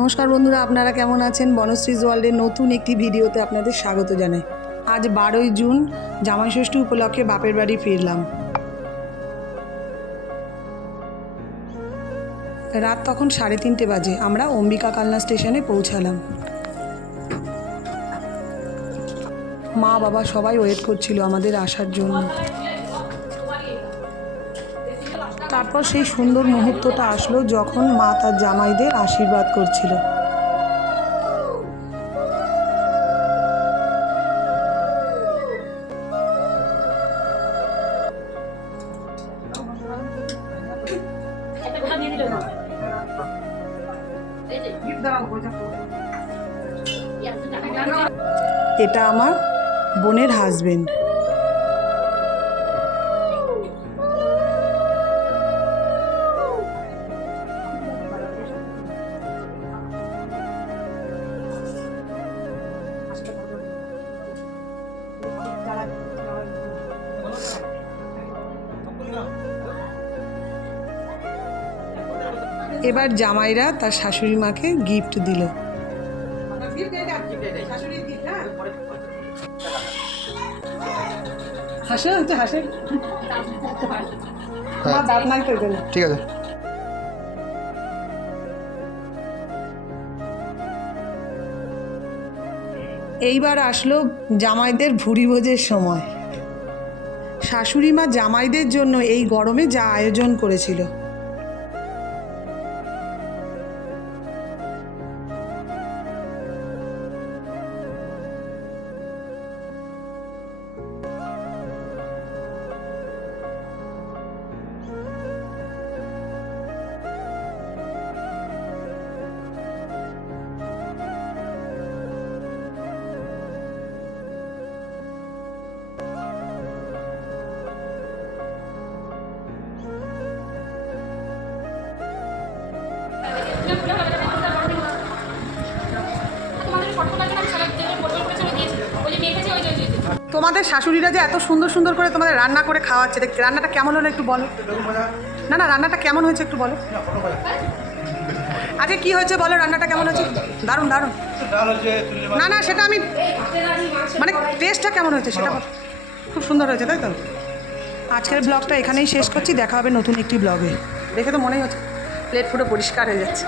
নমস্কার বন্ধুরা, আপনারা কেমন আছেন? বনশ্রীজ ওয়ার্ল্ডের নতুন একটি ভিডিওতে আপনাদের স্বাগত জানাই। আজ 12ই জুন জামাই ষষ্ঠী উপলক্ষে বাপের বাড়ি ফিরলাম। রাত তখন 3:30 বাজে। আমরা অম্বিকা কালনা স্টেশনে পৌঁছালাম। মা বাবা সবাই ওয়েট করছিল আমাদের আসার জন্য। তারপর সেই সুন্দর মুহূর্তটা আসলো যখন মা তার জামাইদের আশীর্বাদ করছিল। এটা আমার বোনের হাজবেন্ড। এবার জামাইরা তার শাশুড়ি মাকে গিফট দিল। হাসে হচ্ছে হাসে, আমার দাঁত নাই তো, ঠিক আছে। এইবার আসলো জামাইদের ভুরি ভোজের সময়। শাশুড়ি মা জামাইদের জন্য এই গরমে যা আয়োজন করেছিল। তোমাদের শাশুড়িরা যে এত সুন্দর সুন্দর করে তোমাদের রান্না করে খাওয়াচ্ছে, দেখতে রান্নাটা কেমন হলো একটু বলো। না না, রান্নাটা কেমন হয়েছে একটু বলো। আজকে কি হয়েছে বলো, রান্নাটা কেমন হয়েছে? দারুণ দারুণ। না না, সেটা আমি মানে টেস্টটা কেমন হয়েছে সেটা খুব সুন্দর হয়েছে, তাই তো। আজকের ব্লগটা এখানেই শেষ করছি। দেখা হবে নতুন একটি ব্লগে। দেখে তো মনেই হচ্ছে প্লেট পুরো পরিষ্কার হয়ে যাচ্ছে।